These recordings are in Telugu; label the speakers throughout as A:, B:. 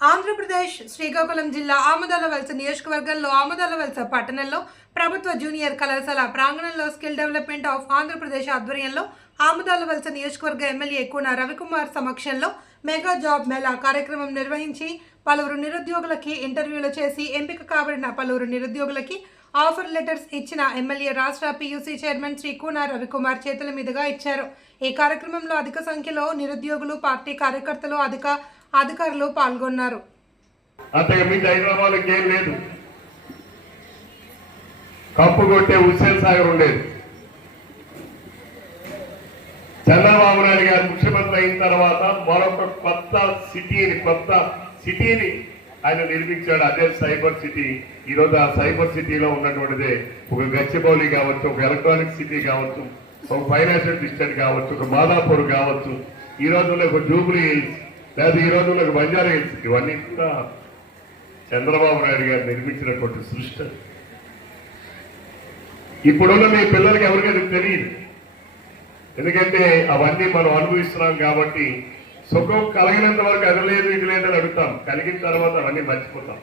A: ఆంధ్రప్రదేశ్ శ్రీకాకుళం జిల్లా ఆమదాల వలస నియోజకవర్గంలో ఆమదాల వలస పట్టణంలో ప్రభుత్వ జూనియర్ కళాశాల ప్రాంగణంలో స్కిల్ డెవలప్మెంట్ ఆఫ్ ఆంధ్రప్రదేశ్ ఆధ్వర్యంలో ఆమదాల వలస నియోజకవర్గ ఎమ్మెల్యే కూన రవికుమార్ సమక్షంలో మెగా జాబ్ మేళా కార్యక్రమం నిర్వహించి పలువురు నిరుద్యోగులకి ఇంటర్వ్యూలు చేసి ఎంపిక కాబడిన పలువురు నిరుద్యోగులకి ఆఫర్ లెటర్స్ ఇచ్చిన ఎమ్మెల్యే రాష్ట్ర పీయూసీ చైర్మన్ శ్రీ కూన రవికుమార్ చేతుల మీదుగా ఇచ్చారు. ఈ కార్యక్రమంలో అధిక సంఖ్యలో నిరుద్యోగులు పార్టీ కార్యకర్తలు అధిక అధికారులు పాల్గొన్నారు.
B: అంతకు హైదరాబాద్కి ఏం లేదు. కప్పు కొట్టే హుస్సేన్ సాగర్ ఉండేది. చంద్రబాబు నాయుడు గారు ముఖ్యమంత్రి అయిన తర్వాత మరొక కొత్త సిటీని కొత్త సిటీని ఆయన నిర్మించాడు. అదే సైబర్ సిటీ. ఈరోజు ఆ సైబర్ సిటీలో ఉన్నటువంటిదే. ఒక గచ్చిబౌలి కావచ్చు ఒక ఎలక్ట్రానిక్ సిటీ కావచ్చు ఒక ఫైనాన్షియల్ డిస్ట్రిక్ట్ కావచ్చు ఒక మాదాపూర్ కావచ్చు. ఈ రోజుల్లో ఒక జూబ్లీ హిల్స్ లేదా ఈ రోజుల్లో నాకు బంజారా హిల్స్. ఇవన్నీ కూడా చంద్రబాబు నాయుడు గారు నిర్మించినటువంటి సృష్టి. ఇప్పుడున్న మీ పిల్లలకి ఎవరికైనా తెలియదు. ఎందుకంటే అవన్నీ మనం అనుభవిస్తున్నాం కాబట్టి సుఖం కలిగినంత వరకు అది లేదు ఇది లేదని అడుగుతాం. కలిగిన తర్వాత అవన్నీ మర్చిపోతాం.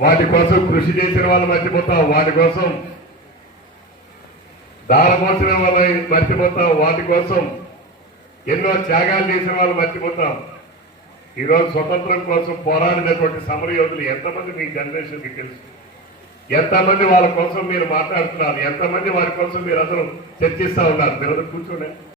B: వాటి కోసం కృషి చేసిన వాళ్ళు మర్చిపోతాం. వాటి కోసం దారమోసిన వాళ్ళని మర్చిపోతాం. వాటి కోసం ఎన్నో త్యాగాలు చేసిన వాళ్ళు మర్చిపోతాం. ఈరోజు స్వతంత్రం కోసం పోరాడినటువంటి సమర యోధులు ఎంతమంది మీ జనరేషన్కి తెలుసు? ఎంతమంది వాళ్ళ కోసం మీరు మాట్లాడుతున్నారు? ఎంతమంది వారి కోసం మీరు అందరూ చర్చిస్తా ఉన్నారు? మీరు కూర్చోండి.